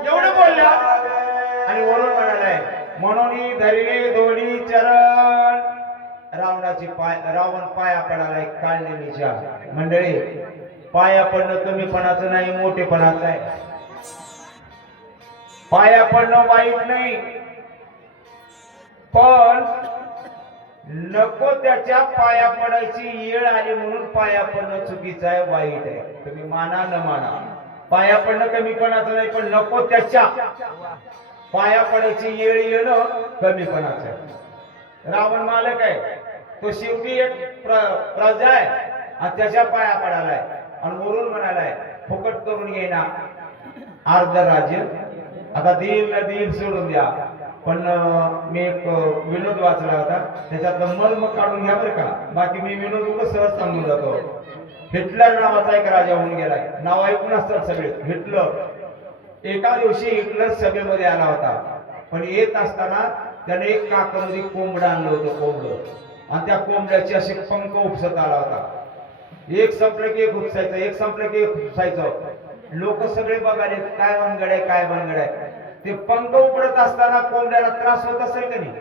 एवढं बोलल्या आणि वरून म्हणालाय, म्हणून धरले दोन्ही चरण. रावण पाया पडालाय काढलेलीच्या. मंडळी, पाया पडणं कमीपणाचं नाही, मोठेपणाचं आहे. पाया पडणं वाईट नाही, पण नको त्याच्या पाया पडायची येळ आली म्हणून पाया पडणं चुकीचं आहे, वाईट आहे. तुम्ही माना न माना, पाया पडणं कमीपणाचं नाही, पण नको त्याच्या पाया पडायची येळ येणं कमीपणाचं आहे. रावण मालक आहे, तो शेवटी एक प्रजा आहे, आणि त्याच्या पाया पडालाय, आणि वरून म्हणालाय फुकट करून घेईना अर्ध राज्य. आता देईल सोडून द्या, पण मी एक विनोद वाचला होता, त्याच्यातलं मर्म काढून घ्या बरं का. बाकी मी विनोद सहज सांगून जातो. हिटलर नावाचा एक राजा होऊन गेलाय, नाव ऐकून असतात सगळे. हिटलर, एका दिवशी हिटलर सभेमध्ये आला होता, पण येत असताना त्याने एक काकामध्ये कोंबडं आणलं होतं, कोंबडं, आणि त्या कोंबड्याची असे पंख उपसत आला होता. एक संपलं की एक उपसायचं, एक संपलं की एक उपसायचं. लोक सगळे बघाले काय भानगड आहे, काय भानगड आहे. ते पंख उघडत असताना कोंबड्याला त्रास होत असेल का नाही?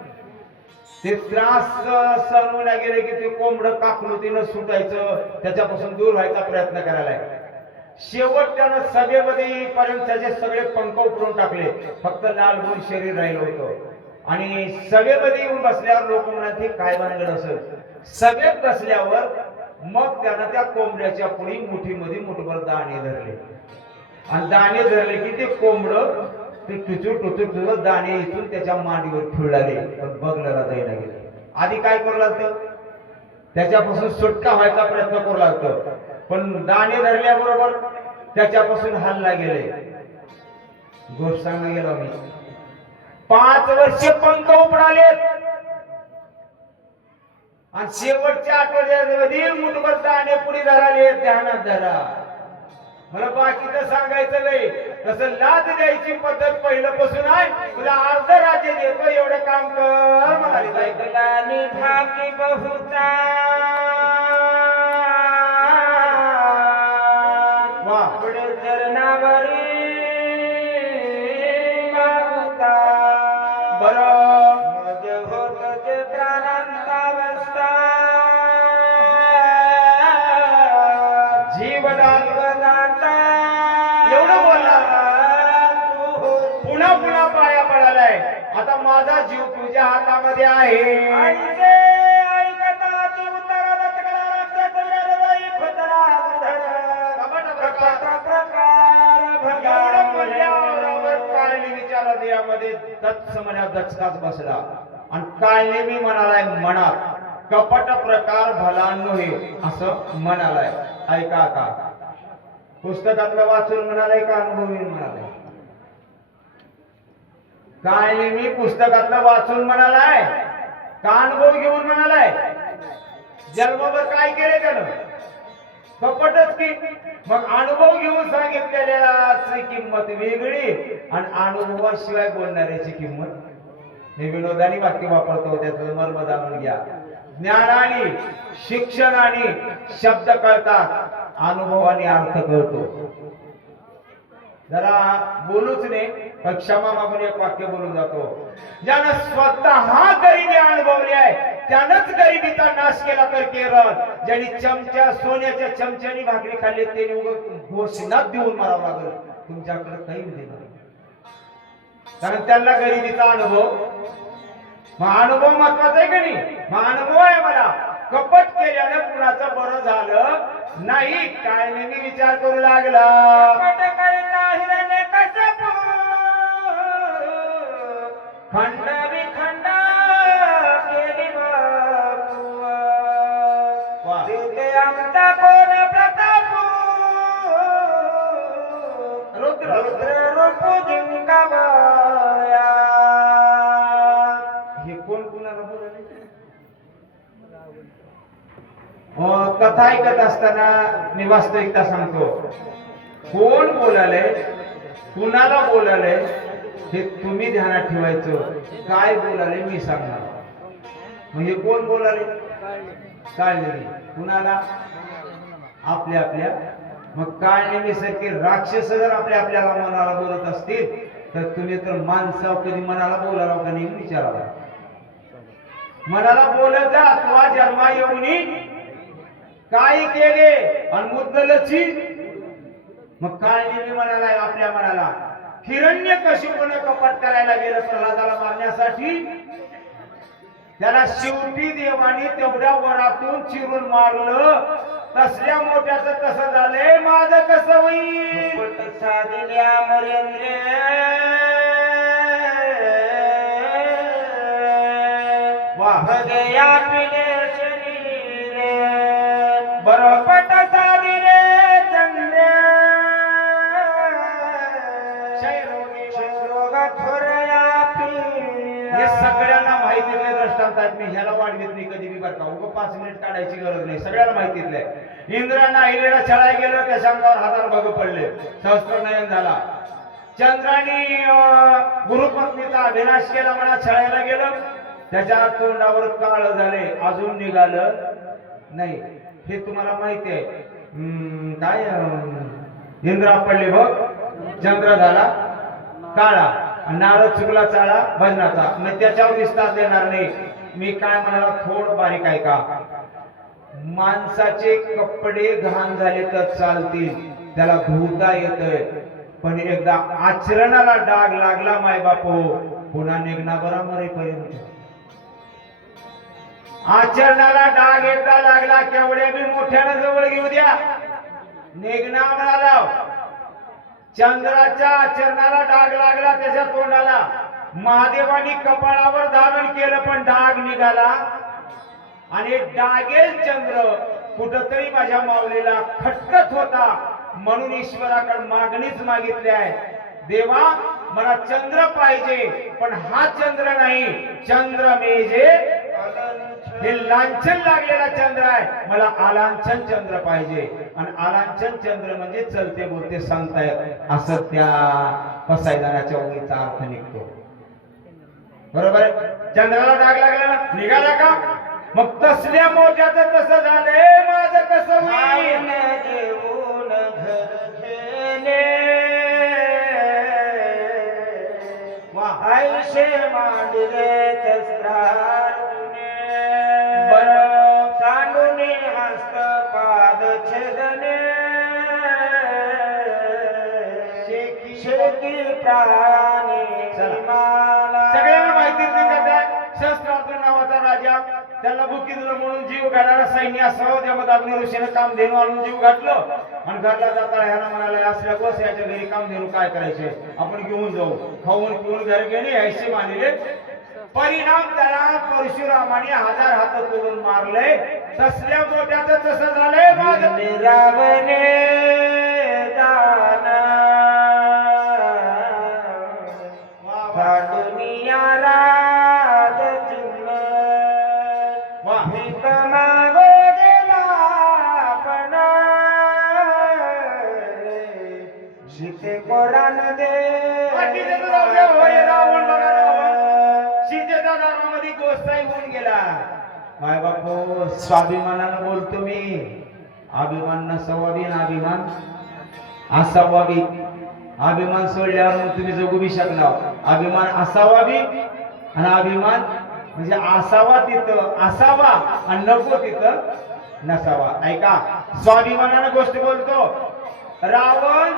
ते त्रास सहन होण्या गेले की ते कोंबडं काकलुतीनं सुटायचं, त्याच्यापासून दूर व्हायचा प्रयत्न करायला. शेवट त्यानं सभेमध्ये पर्यंत त्याचे सगळे पंख उपडून टाकले, फक्त लालभूर शरीर राहिलं होतं. आणि सभेमध्ये येऊन बसल्यावर लोक म्हणतात हे काय भानगड असेल. सभेत बसल्यावर मग त्यानं त्या कोंबड्याच्या पुढे मुठीमध्ये मुठभर दाणे धरले आणि दाणे धरले की ते कोंबड ते टुचूर दाणे इथून त्याच्या मांडीवर ठेवले. पण बघल्याला जायला गेले. आधी काय करू लागतं, त्याच्यापासून सुटका व्हायचा प्रयत्न करू लागतं, पण दाणे धरल्याबरोबर त्याच्यापासून हल्ला गेले. गोष्ट सांगा गेलो मी. 5 वर्ष पंख उपडालेत आणि शेवटच्या आठवड्यामध्ये मुठभर दाणे पुढे धराले. ध्यानात धरा. मला बाकीचं सांगायचं नाही. तसं लाच द्यायची पद्धत पहिल्यापासून आहे. तुला अर्ध राज्य देतो एवढं काम कर म्हणाले. निभाकी बहुता वा पुढे चरणावरी मागुता बरं मज होत ते प्राणांतावस्था जीवदान जीवदाता एवढं बोलला. पुन्हा पुन्हा पाया पडालाय. आता माझा जीव तुझ्या हातामध्ये आहे. ऐसे ऐकता ती उतरत सकला राक्षस विरलवाई खुदरा गुधर. कपट प्रकार एवढं बोलल्यावर भगावर काळणी विचारात यामध्ये तत्समण्या दचकाच बसला आणि काळणी मी म्हणालाय मनात कपट प्रकार भला नव्हे असं म्हणालाय. ऐका का पुस्तकातलं वाचून म्हणालाय का अनुभवी म्हणालाय. काळणी मी पुस्तकातलं वाचून म्हणालाय का अनुभव घेऊन म्हणालाय. जन्मभर काय केले त्यानं कपटच की. मग अनुभव घेऊन सांगितलेल्याची किंमत वेगळी आणि अनुभवाशिवाय बोलणाऱ्याची किंमत. हे विनोदानी वाक्य वापरतो त्याचं मर्म जाणून घ्या. ज्ञानाने शिक्षणाने शब्द कळतात, अनुभवाने अर्थ कळतो. जरा बोलूच नाही पण क्षमा मागून एक वाक्य बोलून जातो. ज्यानं स्वतः गरिबी अनुभवली आहे त्यानंच गरिबीचा नाश केला तर केरळ. ज्यांनी चमच्या सोन्याच्या चमच्यानी भाकरी खाल्ली ते घोषणात देऊन मारावं लागलं. तुमच्याकडे काही देणार कारण त्यांना गरिबीचा अनुभव. मग अनुभव महत्वाचा आहे का नाही. मग अनुभव आहे मला. कपट केल्यानं कुणाचं बरं झालं नाही काय नेहमी विचार करू लागला. कपट करता हिरण्यकश्यपू खंड विखंड केली बाबुआ. वा. तिथे आमचा कोण प्रताप रुद्र रूप जिंकावया. हे कोण कुणाला बोलले. कथा ऐकत असताना मी वास्तविकता सांगतो. कोण बोलाले कुणाला बोलाले हे तुम्ही ध्यानात ठेवायचं. काय बोलाले मी सांगणार. म्हणजे कोण बोलाले काळनेमी कुणाला आपल्या आपल्या. मग काळनेमी सारखे राक्षस जर आपल्याला मनाला बोलत असतील तर तुम्ही तर माणसा कधी मनाला बोलाला का नाही विचारावा. मनाला बोलत जा तुला जन्मा येऊनी काय केले आणि मुद्दलची. मग काळनेमी म्हणाला आपल्या मनाला हिरण्यकशिपूने कपट करायला गेलं प्रल्हादाला मारण्यासाठी. त्याला शेवटी देवाने तेवढ्या वरातून चिरून मारलं. तसल्या मोठ्याचं कसं झालंय माझं कसं होईल. साधिल्या मरेंद्र वा भगया पिले शरीर बरं पट साधिरे चंद्र क्षयरोग थोरया हे सगळ्यांना माहितीतले दृष्टांत आहेत. मी ह्याला वाढवीत नाही कधी बी बरं का. उगा 5 मिनिट काढायची गरज नाही. सगळ्याला माहितीतले. इंद्रांना अहिलेला छळायला गेलो त्याच्या अंगावर हातार बघ पडले. सहस्त्रनयन झाला. चंद्राने गुरुपत्नीचा विनाश केला म्हणा छळायला गेलं. त्याच्या तोंडावर काळ झाले अजून निघालं नाही. हे तुम्हाला माहिती आहे. काय इंद्रा पडले बघ चंद्र झाला काळा. नारद चुकला चाळा भजनाचा. मी त्याच्यावर विस्तार देणार नाही. मी काय म्हणाला थोड बारीक आहे का. माणसाचे कपडे घाण झाले तर चालतील त्याला धुता येतंय पण एकदा आचरणाला डाग लागला माय बापू पुन्हा निघणार बरा मरेपर्यंत. आचरणाला डाग एकदा लागला केवढ्या बी मोठ्यानं जवळ घेऊ द्या, निघणा म्हणाला. चंद्राच्या आचरणाला डाग लागला त्याच्या तोंडाला, महादेवानी कपाळावर धारण केलं पण डाग निघाला. आणि डागेल चंद्र कुठतरी माझ्या माऊलीला खटकत होता, म्हणून ईश्वराकडे मागणीच मागितली आहे, देवा मला चंद्र पाहिजे पण हा चंद्र नाही, चंद्र मेजे हे लांछन लागलेला चंद्र आहे, मला आलांछन चंद्र पाहिजे. आणि आलांछन चंद्र म्हणजे चलते बोलते सांगतायत असं त्या पसायदानाच्या ओळीचा अर्थ निघतो. बरोबर आहे. चंद्राला डाग लागला ना, निघाला का? मग तसल्या मोठ्याचं तसं झालंय, माझं कसं होईल? जेवून घर गेले आयुष्य मांडले तस्त्राने बरं सांडूने हस्त पाद छेदने शेकी प्राणी मला सगळ्यांना माहिती शस्त्रार्जुन नावाचा राजा, त्याला बुकी दिलं म्हणून जीव घालायला सैन्य असावं, त्यामध्ये अग्नी ऋषीने कामधेनू आणून जीव घातलं. आणि घरला जाता ह्यानं म्हणाला असल्या बस याच्या घरी कामधेनू काय करायचे, आपण घेऊन जाऊ. खाऊन पिऊन घर गेले ऐशी मानले. परिणाम त्याला परशुरामाने 1000 हात तोडून मारले. तसल्या मोठ्याचं तसं झालंय माझं. रावणे दाना दुनिया राज चिन्ह भीक मागो गेला पण सीते कोरान दे रावण बघा, सीतेचा दारामध्ये गोसाई होऊन गेला. माय बापू स्वाभिमानानं बोलतो मी. अभिमान नसावा बी आणि अभिमान असावा बी. अभिमान सोडल्यावर मग तुम्ही जगू बी शकणार. अभिमान असावा बी आणि अभिमान म्हणजे असावा तिथं असावा आणि नको तिथं नसावा. ऐका, स्वाभिमानानं गोष्ट बोलतो. रावण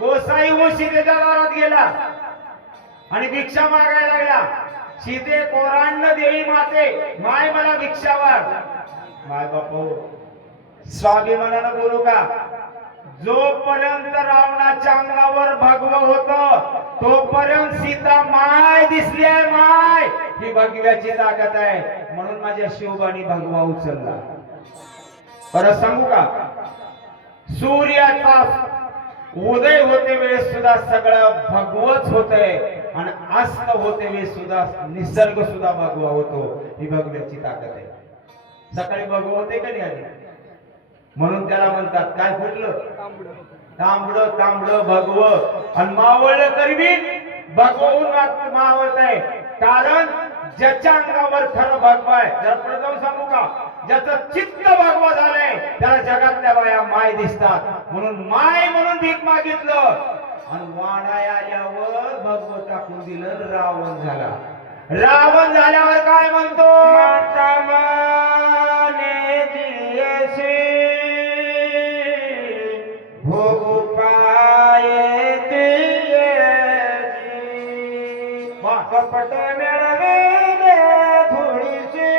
गोसाई होऊन सीतेच्या दारात गेला आणि भिक्षा मागायला लागला. सीते कोरांना देई माते, माय मला भिक्षा वाढ. माय बापू स्वाभिमानानं बोलू का? जोपर्यंत रावणाच्या अंगावर भगव होत तोपर्यंत सीता माय दिसली आहे. माय ही भगव्याची ताकद आहे, म्हणून माझ्या शिवबानी भगवा उचलला. परत सांगू का? सूर्याचा उदय होते वेळेस सुद्धा सगळं भगवच होतंय आणि अस्त होते वेळेस सुद्धा निसर्ग सुद्धा भगवा होतो. ही भगव्याची ताकद आहे. सकाळी भगव होते का नाही आधी? म्हणून त्याला म्हणतात काय फुटलं? तांबड तांबड भगव. आणि मावळलं तरी बी भगवून मावळत आहे. कारण ज्याच्या अंगावर खरं भगवा आहे, जरा पुढे जाऊन सांगू का? ज्याचं चित्त भगवा झालंय त्याला जगातल्या बाया माय दिसतात. म्हणून माय म्हणून भीक मागितलं आणि वाणाय आल्यावर भगव टाकून दिलं. रावण झाला. रावण झाल्यावर काय म्हणतो? माता माने जियसी भोगू पाये तियसी कपट मिळविले थोडीशी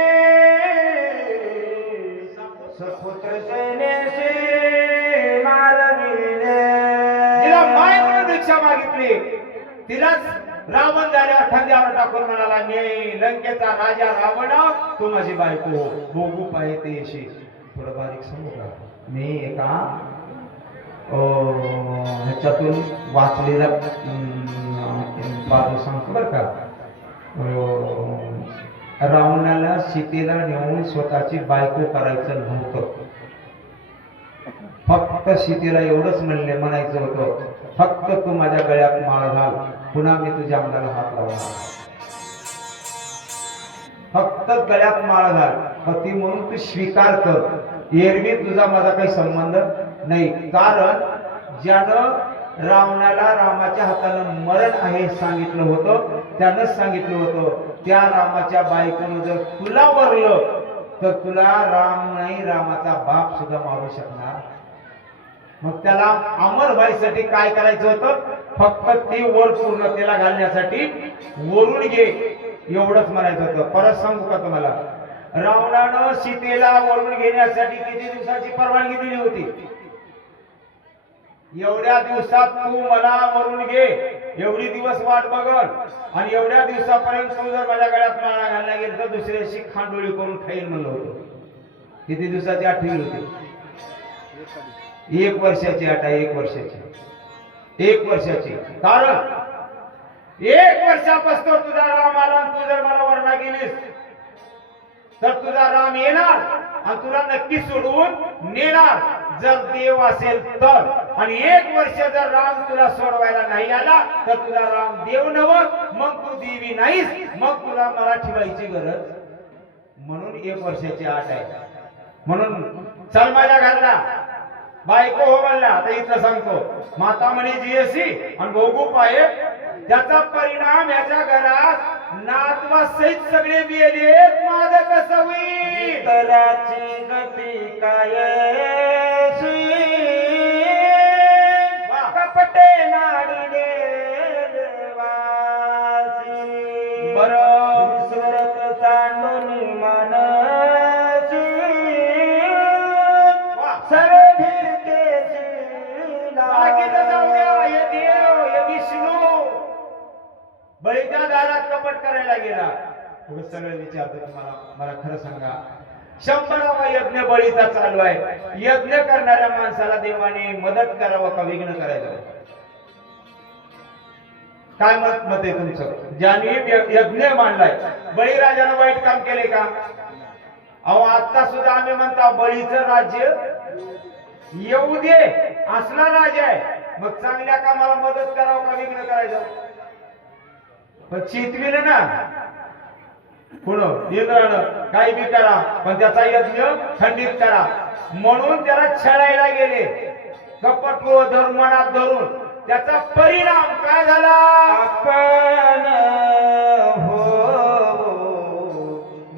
सपुत्र सेनेशी मारविले. तिला माय म्हणून भिक्षा मागितली, तिलाच रावण झाल्यावर खांद्यावर टाकून म्हणाला, मी लंकेचा राजा रावण, तू माझी बायको भोगू पाहिजे येशी. थोडं बारीक सांगू का? मी एका ह्याच्यातून वाचलेला बाजू सांगतो बरं का. रावणाला सीतेला नेऊन स्वतःची बायको करायचं नव्हतं. फक्त सीतेला एवढंच म्हणायचं होतं, फक्त तू माझ्या गळ्यात माळ घाल, पुन्हा मी तुझ्या अंगाला हात लावणार. फक्त गळ्यात माळ घाल, पती म्हणून तू स्वीकार कर. एरवी तुझा माझा काही संबंध नाही. कारण ज्यानं रावणाला रामाच्या हातानं मरण आहे सांगितलं होतं, त्यानंच सांगितलं होतं त्या रामाच्या बायकोनं जर तुला वरलं तर तुला राम नाही रामाचा बाप सुद्धा मारू शकणार मग त्याला अमर व्हायसाठी काय करायचं होतं? फक्त ती वर पूर्णतेला घालण्यासाठी वरून घे एवढंच म्हणायचं होतं. परत सांगू का तुम्हाला, रावणानं सीतेला वरून घेण्यासाठी किती दिवसाची परवानगी दिली होती? एवढ्या दिवसात तू मला वरून घे, एवढी दिवस वाट बघन, आणि एवढ्या दिवसापर्यंत तू जर माझ्या गळ्यात माळा घालला गेली तर दुसऱ्या दिवशी खांडोळी करून खाईन म्हणलं होतं. किती दिवसाची अट ठेवली होती? 1 वर्षाची अट आहे. 1 वर्षाची. 1 वर्षाची. कारण 1 वर्षापासून तुझा राम आला, तू जर मला वरना गेलीस तर तुझा राम येणार आणि तुला नक्की सोडवून नेणार, जर देव असेल तर. आणि 1 वर्ष जर राम तुला सोडवायला नाही आला तर तुझा राम देव नव, मग तू देवी नाहीस, मग तुला मला ठेवायची गरज. म्हणून 1 वर्षाची अट आहे. म्हणून चल माझ्या घरला, बायको हो म्हणला. आता इथं सांगतो, माता म्हणे जीएसी आणि भोगू पाये, त्याचा परिणाम याच्या घरात नातवा सहित सगळे गेलेत. माझं कसं होईल? तराची गती काय कपटे नाडिले देवासी. बरं विसरत सांडून मनसी सरधी केशी बाकीचं जाऊ द्या. हे देव, हे विष्णू बळीच्या दारात कपट करायला गेला. सगळं विचारतो तुम्हाला, मला खरं सांगा, 100वा यज्ञ बळीचा चालू आहे. यज्ञ करणाऱ्या माणसाला देवाने मदत करावं का विघ्न करायचं? काय मत आहे तुमचं? ज्याने यज्ञ मांडलाय, बळीराजानं वाईट काम केले का? अहो आता सुद्धा आम्ही म्हणतो बळीचं राज्य येऊ दे, असला राजा आहे, मग चांगल्या कामाला मदत करावं का विघ्न करायचं? पण चितविलं ना पुढं इंद्रानं, काही बी करा पण त्याचा यज्ञ खंडित करा. म्हणून त्याला छळायला गेले, कपट धरून मनात धरून. त्याचा परिणाम काय झाला? आपण हो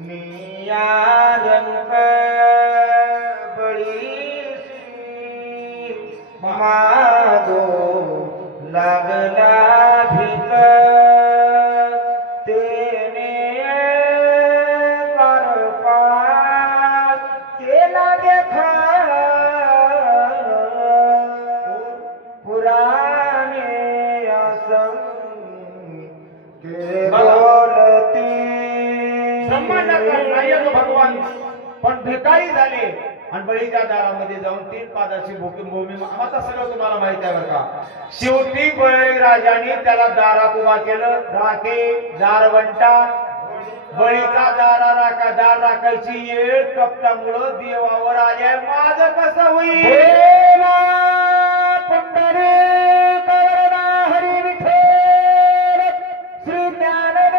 नियारंक बळीसी मागो लागला भिक तेने पार केला देखा पुराणे असं के बोलती. ब्रह्मांडाचा नायक भगवान पण भिकारी झाले आणि बळीच्या दारामध्ये जाऊन 3 पादाची भूमी. आता सगळं तुम्हाला माहिती आहे बरं का. शेवटी बळीराजाने त्याला दारात उभा केलं. राखे दारवंटा, बळीचा दार राखायची येळ कपटामुळं देवावर आल्या. माझं कसं होईल? बोला पंढरी कवरदा हरी विठ्ठल श्री ज्ञानदेव.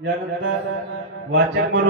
यानंतर वाचन म्हणून